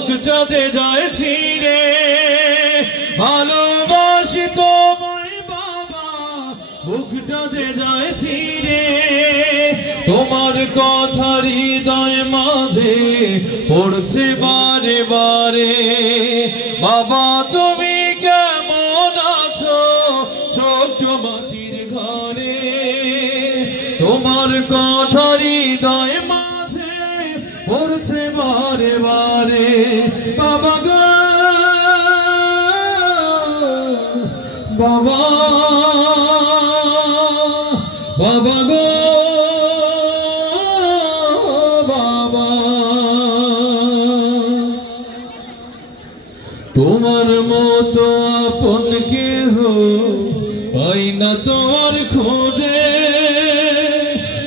বুকটা যে যায় ছিঁড়ে ভালোবাসি তোমায় বাবা বুকটা যে যায় তোমার কথা হৃদয় মাঝে পড়ছে বারে বারে। বাবা, তুমি কেমন আছো ছোট্ট মাটির ঘরে? তোমার কথা বাবা বাবা গো, বাবা। তোমার মতো আপন কেহ পাই না তোমার খোঁজে,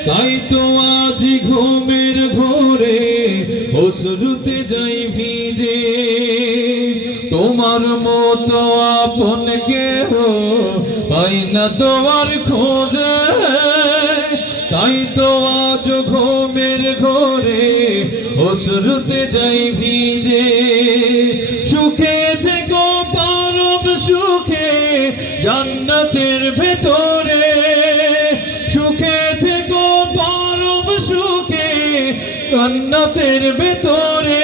তাই তো আজ ঘুমের ঘোরে অসরুতে যাই ভিজে। তোমার মতো আপন কেহ পাই না তোমার খোঁজে। তাই তো আজ ঘুমের ঘোরে অসরুতে যাই ভিজে। সুখে থেকো পরম সুখে জান্নাতের ভেতরে। সুখে থেকো পরম সুখে জান্নাতের ভেতরে।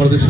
parte